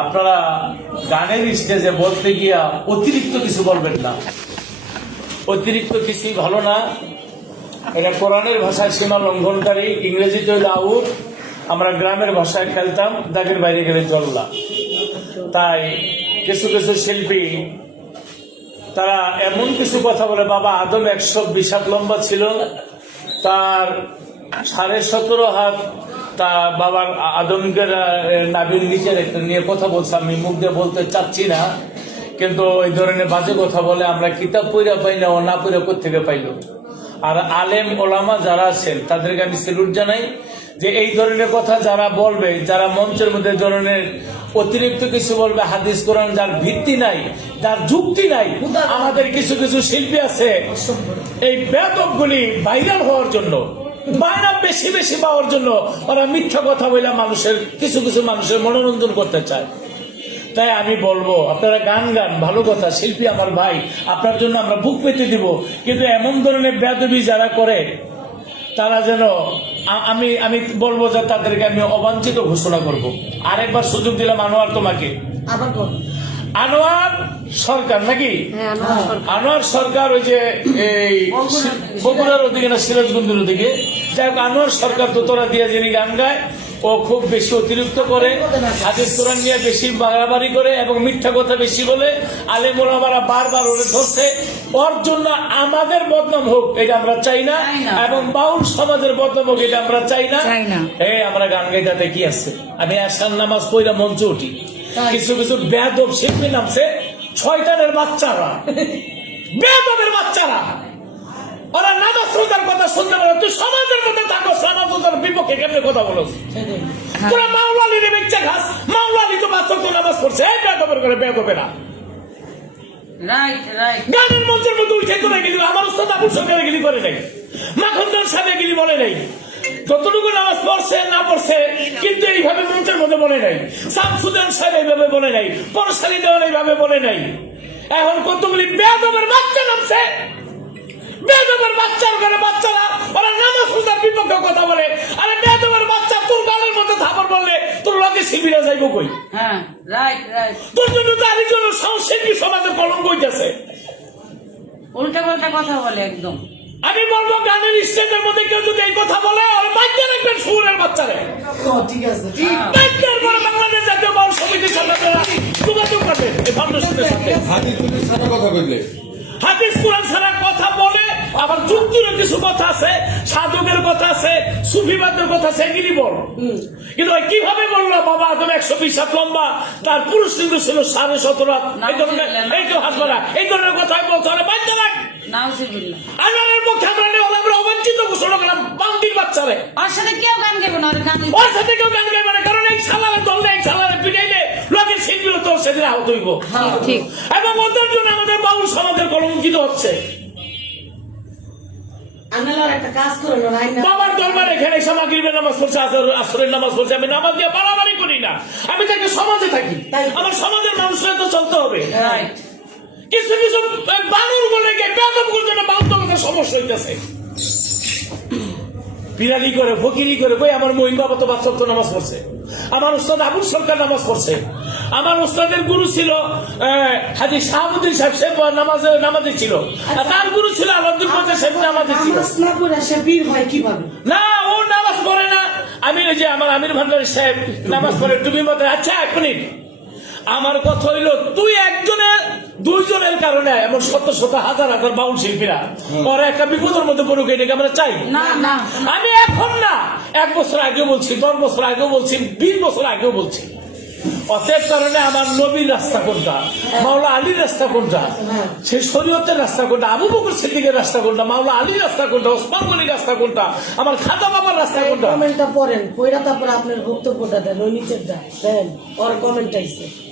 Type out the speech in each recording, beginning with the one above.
আপনারা গানের স্টেজে বলতে গিয়া অতিরিক্ত কিছু বলবেন না। অতিরিক্ত কিছুই ভালো না। এটা কোরআনের ভাষায় সীমা লঙ্ঘনকারী, ইংরেজিতে হইল আউট। আমরা গ্রামের ভাষায় খেলতাম, দাগের বাইরে গেলে চললা তাই কিছু কিছু শিল্পী, তারা এমন কিছু কথা বলে, বাবা, আদম একশো বিশ লম্বা ছিল। তার সাড়ে সতেরো হাত তা বাবার আদমকে নাবির নিচে নিয়ে কথা বলছে। আমি মুখ দিয়ে বলতে চাচ্ছি না কিন্তু ওই ধরনের বাজে কথা বলে আমরা কিতাব পইরা পাই না ও না পইরা থেকে পাইল? আর আলেম ওলামা যারা আছেন তাদেরকে আমি সেলুট জানাই যে এই ধরনের কথা যারা বলবে যারা মঞ্চের মধ্যে ধরনের অতিরিক্ত কিছু বলবে হাদিস কোরআন যার ভিত্তি নাই যার যুক্তি নাই আমাদের কিছু কিছু শিল্পী আছে। এই ব্যাপকগুলি ভাইরাল হওয়ার জন্য। বায়না বেশি বেশি পাওয়ার জন্য ওরা মিথ্যা কথা বলে মানুষের, কিছু কিছু মানুষের মনোরঞ্জন করতে চায়। তাই আমি বলব, আপনারা গান গান, ভালো কথা, শিল্পী আমার ভাই, আপনার জন্য আমরা বুক পেতে দিব। কিন্তু এমন ধরনের বেদবি যারা করে, তারা যেন আমি আমি বলব যে তাদেরকে আমি অবাঞ্ছিত ঘোষণা করব। আরেকবার সুযোগ দিলাম আনোয়ার তোমাকে। আবার আনোয়ার সরকার নাকি? হ্যাঁ সরকার। আনোয়ার সরকার ওই যে এই বগুড়ার ওদিকে না সিরাজগঞ্জের ওদিকে। যাই হোক আনোয়ার সরকার দোতরা দিয়ে যিনি গান গায় ও খুব বেশি অতিরিক্ত করে হাদিস কোরআন নিয়ে বেশি বাড়াবাড়ি করে এবং মিথ্যা কথা বেশি বলে আলেম ওলামারা বারবার ওরে ধরছে। ওর জন্য আমাদের বদনাম হোক এটা আমরা চাই না। এবং বাউল সমাজের বদনাম হোক এটা আমরা চাই না। এই আমরা গান গাইতে কি আছে? আমি আসার নামাজ পড়া মঞ্চে উঠি। কিছু কিছু বেদব শিল্পী নামছে ছয়টানের বাচ্চারা। বেদবের বাচ্চারা। ওরা নামাজ রোজার কথা শুনতে পারে তুই সমাজের মধ্যে থাকো রোজার বিপক্ষে কেমনে কথা বলো তোরা মাওলালি রে বেচ্চা খাস মাওলালি তো বাচ্চা তো নামাজ পড়ছে এই বেদবের করে বেদবেরা গানের মঞ্চের মধ্যে উঠে করে গেলি আমার উস্তাদ আবুল সরকার গেলি করে নাই। মাখনদার সাহেব গেলি বলে নাই। যতটুকু নামাজ পড়ছে না পড়ছে কিন্তু এইভাবে মঞ্চের মধ্যে বলে নাই। শামসুদ্দান সাহেব এইভাবে বলে নাই পরশালী দেওয়ান এইভাবে বলে নাই। এখন কতগুলি বেদবের বাচ্চা নামছে। বেদবের বাচ্চার ঘরে বাচ্চারা ওরা নামাজ রোজার বিপক্ষে কথা বলে। আরে বেদবের বাচ্চা তোর গানের মধ্যে থাপড় বললে তোর লগে শিল্পীরা যাইব কই? হ্যাঁ রাইট রাইট তোর জন্য তো জন্য সংস্কৃতি সমাজে কলঙ্ক হইতেছে। উল্টা পাল্টা কথা বলে একদম। আমি বলব গানের স্টেজের মধ্যে কেউ যদি এই কথা বলে আর রাখবেন সুরের বাচ্চারে। ঠিক আছে ঠিক। পরে বাংলাদেশ জাতীয় বাউল সমিতির সাথে যোগাযোগ করবেন এই ফাউন্ডেশনের সাথে। হাদিস তুমি সারা কথা বললে হাদিস কোরআন ছাড়া কথা বলে আবার যুক্তির কিছু কথা আছে সাধকের কথা আছে সুফিবাদের কথা আছে এগুলি বল। কিন্তু কীভাবে বলল বাবা তুমি একশো বিশ হাত লম্বা তার পুরুষ লিঙ্গ ছিল সাড়ে সতেরো হাত এই ধরনের এই তো হাত এই ধরনের কথা বলতে হবে বাচ্চা রাখ নাউজিবিল্লাহ। আল্লাহর পক্ষে আমরা নিয়ে আমরা অবাঞ্ছিত ঘোষণা করলাম বান্দির বাচ্চারে। ওর সাথে কেউ গান গাইবে না ওর গান ওর সাথে কেউ গান গাইবে না কারণ এই সালারে দললে এই সালারে পিটাইলে লোকের শিল্পীও তো সেদিন আহত হইব। ঠিক। এবং ওদের জন্য আমাদের বাউল সমাজের কলঙ্কিত হচ্ছে। আনালার একটা কাজ করে না রাইনা বাবার দরবার এখানে এসে নামাজ পড়ছে আসরের নামাজ পড়ছে আমি নামাজ দিয়ে বাড়াবাড়ি করি না। আমি তাকে সমাজে থাকি। তাই। আমার সমাজের মানুষের তো চলতে হবে। রাইট। কিছু কিছু বানুর বলে গিয়ে বেদব করতে বান্ধবতার সমস্যা হইতেছে। বিরানি করে ফকিরি করে কই আমার মহিন বাবা তো বাচ্চা তো নামাজ পড়ছে। আমার উস্তাদ আবুল সরকার নামাজ পড়ছে। আমার উস্তাদের গুরু ছিল হাজি শাহাবুদ্দিন সাহেব সে নামাজে নামাজে ছিল। তার গুরু ছিল আলাউদ্দিন পথে সাহেব নামাজে ছিল। না হয় কীভাবে? ও নামাজ পড়ে না। আমি ওই যে আমার আমির ভান্ডারি সাহেব নামাজ পড়ে তুমি মতো আচ্ছা এক মিনিট। আমার কথা হইল তুই একজনের দুইজনের কারণে এমন শত শত হাজার হাজার বাউল শিল্পীরা ওরা একটা বিপদের মধ্যে পড়ুক এটাকে আমরা চাই? না না। আমি এখন না এক বছর আগেও বলছি দশ বছর আগেও বলছি বিশ বছর আগেও বলছি। অতএব কারণে আমার নবীর রাস্তা কোনটা? মাওলা আলীর রাস্তা কোনটা? সেই শরীয়তের রাস্তা কোনটা? আবু বকর সিদ্দিকের রাস্তা কোনটা? মাওলা আলীর রাস্তা কোনটা? ওসমান রাস্তা কোনটা? আমার খাতা বাবার রাস্তা কোনটা? কমেন্টটা পড়েন পড়া তারপর আপনার বক্তব্যটা দেন ওই নিচের দেন দেন ওর কমেন্ট আইছে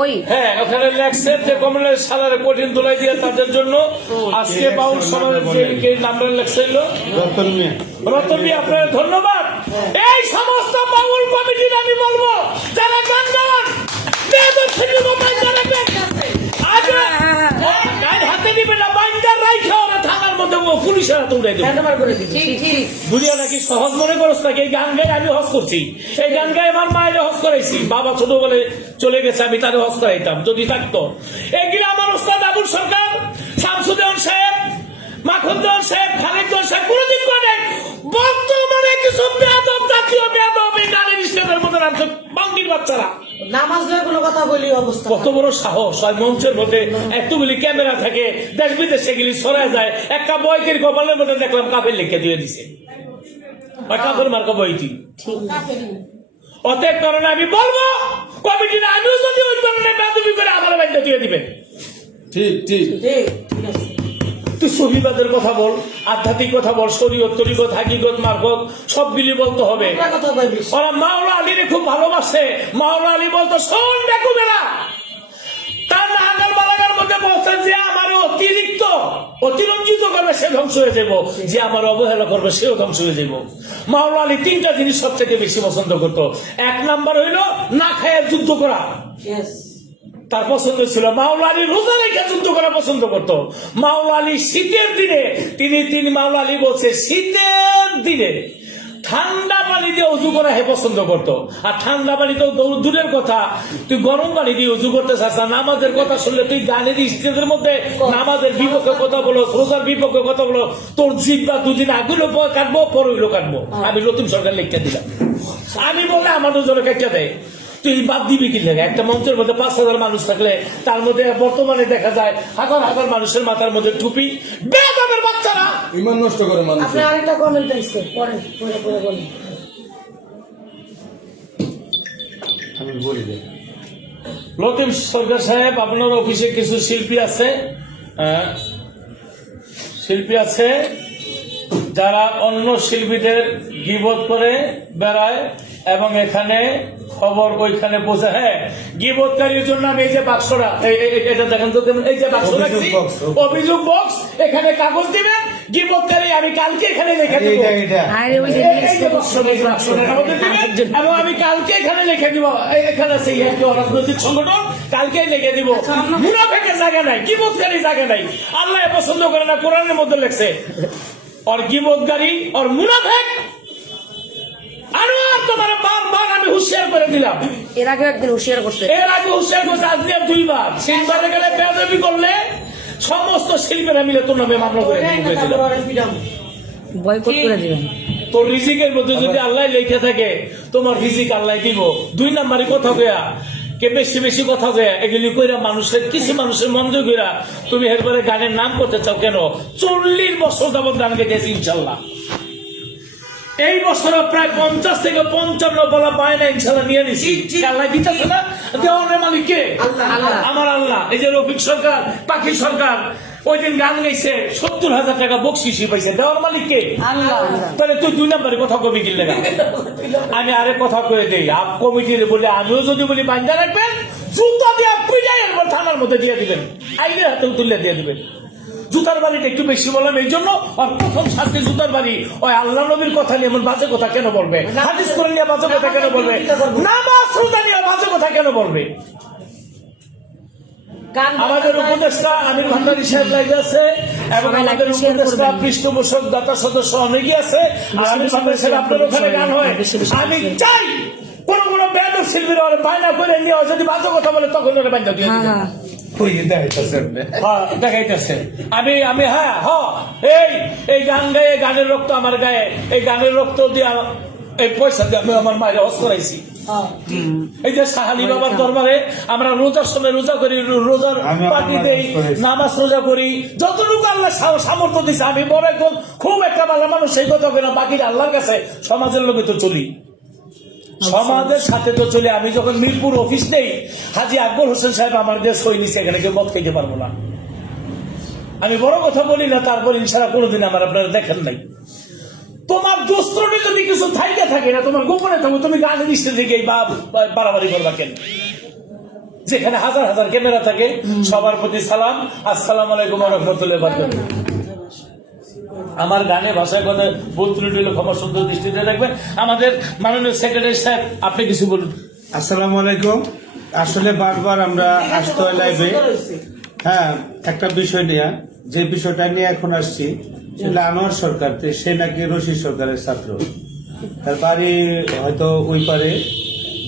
ওই। হ্যাঁ ওখানে লেখছে যে কমলের সালারে কঠিন দোলাই দিয়ে তাদের জন্য। আজকে বাউল সমাজের যে নামটা লেখছিল রতন মিয়া। রতন ভাই, আপনার ধন্যবাদ। এই সমস্ত বাউল কমিটির আমি বলব যারা গান গান মেয়েদের ছেলে মোবাইল যারা গান আজ গান হাতে নিবে না রাইখে ওরা থানার মধ্যে হাতে দেবো। দুনিয়া নাকি সহজ মনে করছ নাকি? এই গান গায়ে আমি হজ করছি। এই গান গায়ে আমার মায়ের হজ করেছি বাবা ছোট বলে চলে গেছে আমি তারে হজ করাইতাম যদি থাকতো। এগুলো আমার ওস্তাদ আবুল সরকার শামসুদ্দৌন সাহেব মাখন দেওয়ান সাহেব খালেদ দেওয়ান সাহেব কোনোদিন করে বর্তমানে কিছু বেদব জাতীয় বেদব এই গানের স্টেজের মধ্যে নামছে বাঙ্গির বাচ্চারা। নামাজ লয়ে কোনো কথা বলি অবস্থা কত বড় সাহস হয় মঞ্চের মধ্যে এতগুলি ক্যামেরা থাকে দেশ বিদেশে গেলি যায় একটা বইকের কপালের মধ্যে দেখলাম কাপের লিখে দিয়ে দিছে। ওই কাপের মার্কা বইটি। অতএব কারণে আমি বলব কমিটির আমিও যদি ওই ধরনের বেদবি করে আমার বাইন্দা দিয়ে দিবেন? ঠিক ঠিক। ঠিক ঠিক আছে। তুই সহিবাদের কথা বল আধ্যাত্মিক কথা বল শরীয়ত তরিকত হাকিগত মার্গত সবগুলি বলতে হবে। একটা কথা কইবি ওরা মাওলা আলীরে খুব ভালোবাসে। মাওলা আলী বলতো শোন দেখো বেলা তার নাগাল বালাগার মধ্যে বলছেন যে অতিরিক্ত অতিরঞ্জিত করবে সে ধ্বংস হয়ে যাব। যে আমার অবহেলা করবে সেও ধ্বংস হয়ে যাব। মাওলা আলী তিনটা জিনিস সবচেয়ে বেশি পছন্দ করতো। এক নাম্বার হইল না খায় যুদ্ধ করা। তার পছন্দ ছিল মাওলা আলী রোজা রেখে যুদ্ধ করা পছন্দ করত। মাওলা আলী শীতের দিনে তিনি তিনি মাওলা আলী বলছে শীতের দিনে ঠান্ডা পানি দিয়ে উজু করা হে পছন্দ করতো। আর ঠান্ডা পানি তো দূরের কথা। তুই গরম পানি দিয়ে উজু করতে চাস না নামাজের কথা শুনলে তুই গানের স্টেজের মধ্যে নামাজের বিপক্ষে কথা বলো, রোজার বিপক্ষে কথা বলো, তোর জিব্বা দুদিন আগুলো কাটবো পরইলো কাটবো। আমি নতুন সরকার লিখতে দিলাম। আমি বলে আমার দুজনে কেটে দেয়। তুই বাদ দিবি কি লাগে? একটা মঞ্চের মধ্যে পাঁচ হাজার মানুষ থাকলে তার মধ্যে বর্তমানে দেখা যায় হাজার হাজার মানুষের মাথার মধ্যে টুপি বাচ্চারা ইমান নষ্ট করে মানুষ আপনি আরেকটা কমেন্ট আইছে পড়েন পড়ে পড়ে বলেন। আমি বলি লতিফ সরকার সাহেব আপনার অফিসে কিছু শিল্পী আছে? আহ, শিল্পী আছে যারা অন্য শিল্পীদের গিবত করে বেড়ায় এবং এখানে খবর ওইখানে পৌঁছে হ্যাঁ গিবতকারীর জন্য আমি এই যে বাক্সটা এটা দেখেন তো এই যে বাক্স অভিযোগ রাখছি, অভিযোগ। অভিযোগ বক্স এখানে কাগজ দিবেন গিবতকারী আমি কালকে এখানে লিখে দেবো। আরে ওই যে এই- এই যে বাক্স, এই বাক্সটা এটার মধ্যে দিবেন, এবং আমি কালকে এখানে লিখে দিব। এখানে আছে একটা রাজনৈতিক সংগঠন কালকে লিখে দিব। মুনাফেকে জায়গা নাই গিবতকারী জায়গা নাই। আল্লাহ পছন্দ করে না কোরআনের মধ্যে লেখছে আর গিবতকারী আর মুনাফেক। আনোয়ার তোমার বারবার আমি হুঁশিয়ার করে দিলাম। এর আগে একদিন হুঁশিয়ার করছে। এর আগে হুঁশিয়ার করছে আজ দুইবার। তিনবারে গেলে বেয়াদবি করলে সমস্ত শিল্পীরা মিলে তোর নামে মামলা করে দিলাম বয়কট করে দিবেন। তোর রিজিকের মধ্যে যদি আল্লাহ লেখে থাকে তোমার রিজিক আল্লাহ দিব। দুই নাম্বারে কথা কয়া কে বেশি বেশি কথা কয়া এগুলি কইরা মানুষের কিছু মানুষের মন দিয়ে কইরা তুমি এরপরে গানের নাম করতে চাও কেন? চল্লিশ বছর যাবত গান গেছি ইনশাল্লাহ। এই বছর প্রায় পঞ্চাশ থেকে পঞ্চান্ন বলা পায় না ইনশাল্লাহ নিয়ে নিছি। আল্লাহ দিতেছে না? দেওয়ানের মালিক কে? আমার আল্লাহ। এই যে রফিক সরকার পাখি সরকার ওই দিন গান গাইছে সত্তর হাজার টাকা বকশিসি পাইছে। দেওয়ার মালিক কে? আল্লাহ তাহলে তুই দুই নম্বরে কথা কবি কিনলে আমি আরেক কথা কয়ে দেই আপ কমিটির বলে আমিও যদি বলি বান্ধা রাখবেন জুতা দিয়ে একবার থানার মধ্যে দিয়ে দিবেন। আইনে হাতে তুলে দিয়ে দিবেন। জুতার বাড়িটা একটু বেশি বললাম এই জন্য আর প্রথম শাস্তি জুতার বাড়ি। ওই আল্লাহ নবীর কথা নিয়ে এমন বাজে কথা কেন বলবে? হাদিস করে নিয়ে বাজে কথা কেন বলবে? নামাজ রোজা নিয়ে বাজে কথা কেন বলবে? আমাদের উপদেষ্টা আমির ভান্ডারী সাহেব লাইভ আছে এবং আমাদের উপদেষ্টা পৃষ্ঠপোষক দাতা সদস্য অনেকই আছে। আর আমির ভান্ডারী সাহেব আপনার ওখানে গান হয়। আমি চাই কোন কোন ব্যান্ড শিল্পীরা বায়না করে নিয়ে যদি বাজে কথা বলে তখন ওরা বান্ধা দিয়ে দিবেন। আমি আমি হ্যাঁ হ এই এই গান গায়ে গানের রক্ত আমার গায়ে এই গানের রক্ত দিয়ে এই পয়সা দিয়ে আমি আমার মায়ের হস করাইছি। হ্যাঁ, এই যে সাহালি বাবার দরবারে আমরা রোজার সময় রোজা করি রোজার পার্টি দেই নামাজ রোজা করি। যতটুকু আল্লাহ সামর্থ্য দিছে আমি বড় একদম খুব একটা ভালো মানুষ সেই কথা কেন বাকি আল্লাহর কাছে সমাজের লোকে তো চলি। সমাজের সাথে তো চলে আমি যখন মিরপুর অফিস নেই হাজি আকবর হোসেন সাহেব আমার দেশ সই নিছে এখানে কেউ মত খেতে পারব না। আমি বড় কথা বলি না তারপর ইনশাল্লাহ কোনোদিন আমার আপনারা দেখেন নাই। তোমার দুস্ত্রটি যদি কিছু থাইকে থাকে না তোমার গোপনে থাকো তুমি গানের স্টেজে গিয়ে বা- বাড়াবাড়ি করবা কেন? যেখানে হাজার হাজার ক্যামেরা থাকে সবার প্রতি সালাম আসসালাম আলাইকুম রহমতুল্লাহ আমার গানে ভাষায় কথা ভুল ত্রুটি হলে ক্ষমা সুন্দর দৃষ্টিতে দেখবেন। আমাদের মাননীয় সেক্রেটারি সাহেব আপনি কিছু বলুন। আসসালামু আলাইকুম। আসলে বারবার আমরা আসতে হয় লাইভে হ্যাঁ একটা বিষয় নিয়ে যে বিষয়টা নিয়ে এখন আসছি সেটা আনোয়ার সরকার সে নাকি রশিদ সরকারের ছাত্র। তার বাড়ি হয়তো ওই পারে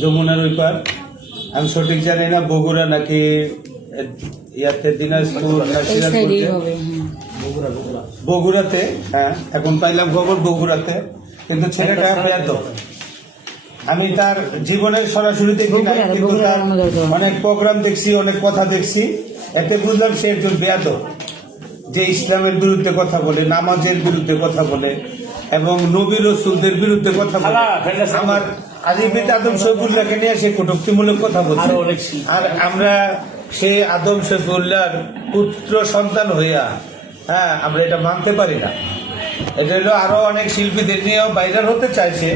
যমুনার ওই পার। আমি সঠিক জানি না বগুড়া নাকি ইয়াতে দিনাজপুর বগুড়াতে? হ্যাঁ। এখন পাইলাম খবর বগুড়াতে। কিন্তু ছেলেটা বেয়াদ আমি তার জীবনের সরাসরি দেখি না কিন্তু তার অনেক প্রোগ্রাম দেখছি অনেক কথা দেখছি। এতে বুঝলাম সে একজন বেয়াদ যে ইসলামের বিরুদ্ধে কথা বলে নামাজের বিরুদ্ধে কথা বলে এবং নবী রসুলদের বিরুদ্ধে কথা বলে। আমার আজিবিত আদম শৈফুল্লাহকে নিয়ে সে কটুক্তিমূলক কথা বলছে। অনেক আর আমরা সে আদম শৈফুল্লাহর পুত্র সন্তান হইয়া হ্যাঁ আমরা এটা মানতে পারি না। এটা হলো আরও অনেক শিল্পীদের নিয়েও ভাইরাল হতে চাইছে।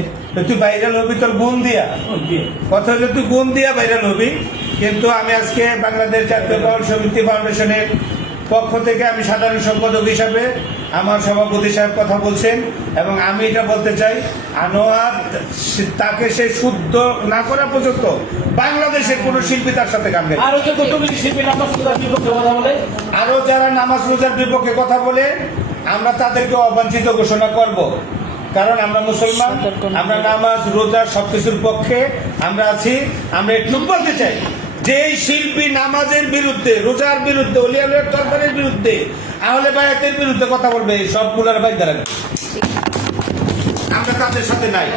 তুই ভাইরাল হবি তোর গুণ দিয়া? কথা হলো তুই গুণ দিয়া ভাইরাল হবি। কিন্তু আমি আজকে বাংলাদেশ জাতীয় সমিতি ফাউন্ডেশনের পক্ষ থেকে আমি সাধারণ সম্পাদক হিসাবে আমার সভাপতি সাহেব কথা বলছেন এবং আমি এটা বলতে চাই আনোয়ার তাকে সে শুদ্ধ না করা পর্যন্ত বাংলাদেশের কোন শিল্পী তার সাথে গান আরও যারা নামাজ রোজার বিপক্ষে কথা বলে আমরা তাদেরকে অবাঞ্ছিত ঘোষণা করব। কারণ আমরা মুসলমান আমরা নামাজ রোজা সবকিছুর পক্ষে আমরা আছি। আমরা একটু বলতে চাই যে শিল্পী নামাজের বিরুদ্ধে রোজার বিরুদ্ধে অলিয়ালের তরকারের বিরুদ্ধে আহলে বায়াতের বিরুদ্ধে কথা বলবে সবগুলার বাইর দ্বারা আমরা তাদের সাথে নাই।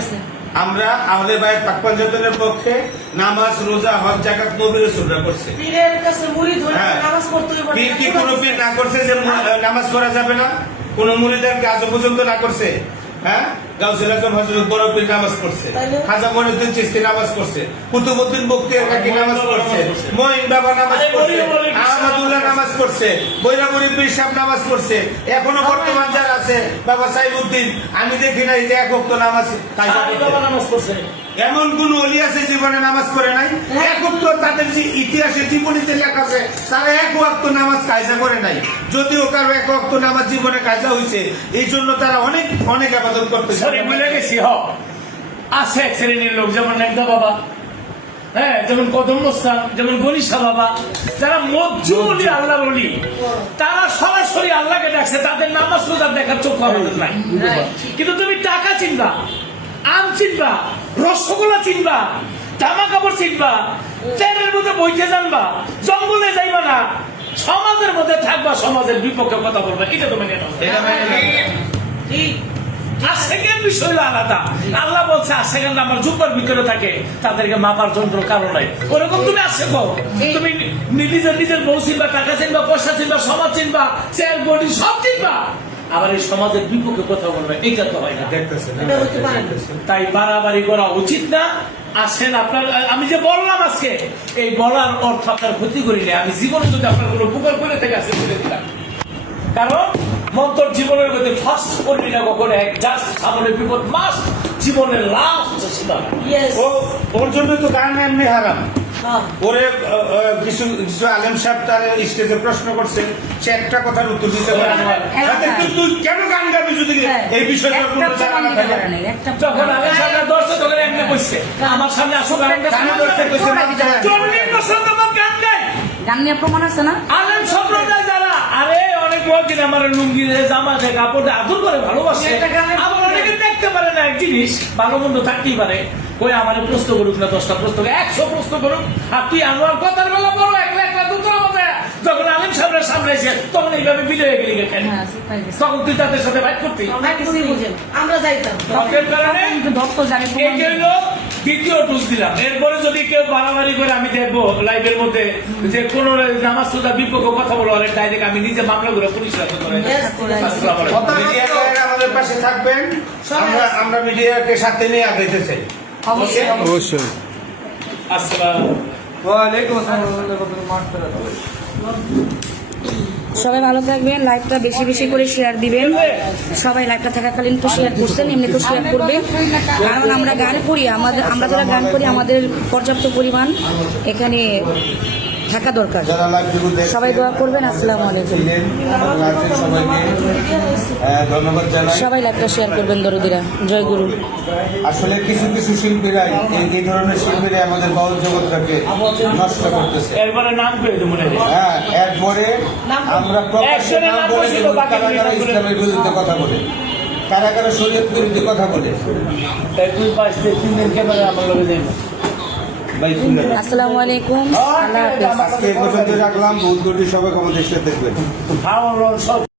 আমরা আহলে বায়াত পাক পঞ্চায়েতের পক্ষে নামাজ রোজা হজ জাকাত নবী রাসূলরা করছে। পীরের কাছে হ্যাঁ। নামাজ পড়তে। পীর কি কোনো পীর না করছে যে নামাজ পড়া যাবে না? কোন মুরিদের কাজ পর্যন্ত না করছে? হ্যাঁ? গাউসুল আজম হযরত বড় নামাজ পড়ছে। খাজা মনিউদ্দিন চিশতি নামাজ পড়ছে। কুতুবউদ্দিন বখতিয়ার কাকি নামাজ পড়ছে। মঈন বাবা নামাজ পড়ছে মনির মনির পীর সাহেব আহমদুল্লাহ নামাজ পড়ছে। বৈরামুরি পীর সাহেব নামাজ পড়ছে। এখনও বর্তমান যারা আছে বাবা সাইবুদ্দিন আমি দেখি নাই যে এক ভক্ত নামাজ বাবা নামাজ পড়ছে। এমন কোন অলি আছে জীবনে নামাজ পড়ে নাই? এক ওয়াক্ত তাদের যে ইতিহাসে জীবনীতে লেখা আছে তারা এক ওয়াক্ত নামাজ কায়জা করে নাই। যদিও কারও এক ওয়াক্ত নামাজ জীবনে কায়জা হয়েছে এই জন্য তারা অনেক অনেক আবাদত করতে সরি ভুলে গেছি হ। আছে এক শ্রেণির লোক যেমন নেকদা বাবা। হ্যাঁ যেমন কদম মোস্তান যেমন গনিশা বাবা। যারা মজ্জু অলি আল্লাহর অলি তারা সরাসরি আল্লাহকে ডাকছে তাদের নামাজ রোজা দেখার চোখ আমাদের নাই। কিন্তু তুমি টাকা চিনবা আম চিনবা রসগোল্লা চিনবা জামা কাপড় চিনবা ট্রেনের মধ্যে বইতে জানবা জঙ্গলে যাইবা না সমাজের মধ্যে থাকবা সমাজের বিপক্ষে কথা বলবা এটা তো মেনে নাও। বিষয় আলাদা। আল্লাহ বলছে আশেকের আমার জুব্বার ভিতরে থাকে তাদেরকে মাপার যন্ত্র কারও নাই। ওরকম তুমি আসে তুমি নিজের নিজের বউ চিনবা টাকা চিনবা পয়সা চিনবা সমাজ চিনবা চেয়ার বডি সব চিনবা। আবার এই সমাজের বিপক্ষে কথা বলবে এটা তো হয় না। দেখতেছেন এটা হতে পারে না। তাই বাড়াবাড়ি করা উচিত না। আসেন আপনার আমি যে বললাম আজকে এই বলার অর্থ আপনার ক্ষতি করিনি আমি জীবনে যদি আপনার কোনো উপকার করে থেকে আসে বলে দিলাম কারণ মন্তর জীবনের মধ্যে ফার্স্ট করবি না কখনো এক জাস্ট সামনে বিপদ মাস জীবনের লাস্ট সীমা ও ওর জন্য তো গান এমনি হারাম। হ্যাঁ। ওরে কিছু কিছু আলেম সাহেব তার স্টেজে প্রশ্ন করছে সে একটা কথার উত্তর দিতে পারে। তাতে তুই- কেন গান গাবি যদি হ্যাঁ। এই কোনো জানা থাকে একটা যখন আমি সামনে দর্শক তখন এমনি বসছে আমার সামনে আসো গান গানে ধরতে কইছে না, চল্লিশ বছর তোমার গান গায় গান নিয়ে প্রমাণ আছে না? আলেম সম্প্রদায় যারা আরে অনেক আমার লুঙ্গি জামা কাপড় আদর করে ভালোবাসে। একটা আবার অনেকে দেখতে পারে না এক জিনিস ভালো মন্দ থাকতেই পারে। ওই আমার প্রশ্ন করুক না দশটা প্রশ্ন করুক, একশো প্রশ্ন করুক। আর তুই আমার কথার বেলা বড় একলা একলা আমাদের। যখন আলিম সামনে সামনে এসে তখন এইভাবে বিলে হয়ে গেলি কেন? হ্যাঁ তখন তুই তাদের সাথে বাইক করতি? আমরা যাইতাম। কারণে দ্বিতীয় টুস দিলাম। এরপরে যদি কেউ বাড়াবাড়ি করে আমি দেখব লাইভের মধ্যে যে কোন নামাজ সুদা বিপক্ষ কথা বলো আরে ডাইরেক্ট আমি নিজে মামলা করে পুলিশ আমাদের পাশে থাকবেন। আমরা আমরা মিডিয়াকে সাথে নিয়ে আগাইতে চাই। অবশ্যই অবশ্যই। সবাই ভালো থাকবেন লাইভটা বেশি বেশি করে শেয়ার দিবেন। সবাই লাইভটা থাকাকালীন তো শেয়ার করছেন এমনি তো শেয়ার করবে কারণ আমরা গান করি আমাদের আমরা যারা গান করি আমাদের পর্যাপ্ত পরিমাণ এখানে থাকা দরকার। সবাই দোয়া করবেন। আসসালামু আলাইকুম। ধন্যবাদ সবাই লাইভটা শেয়ার করবেন দরদিরা। জয় গুরু। আসলে কিছু কিছু শিল্পীরাই এই- এই ধরনের শিল্পীরাই আমাদের বাউল জগৎটাকে নষ্ট করতেছে। এরপরে নাম মনে হ্যাঁ? এরপরে আমরা প্রকাশ্যে নাম বলে ইসলামের বিরুদ্ধে কথা বলে। কারা কারা শরীয়ত বিরুদ্ধে কথা বলে। এক দুই পাঁচ তিন দিন ক্যামেরা আমার লগে। আসসালামু আলাইকুম। আল্লাহ হাফেজ। আজকে পর্যন্ত রাখলাম। বৌদ্ধটি সবাই আমাদের সাথে দেখবেন।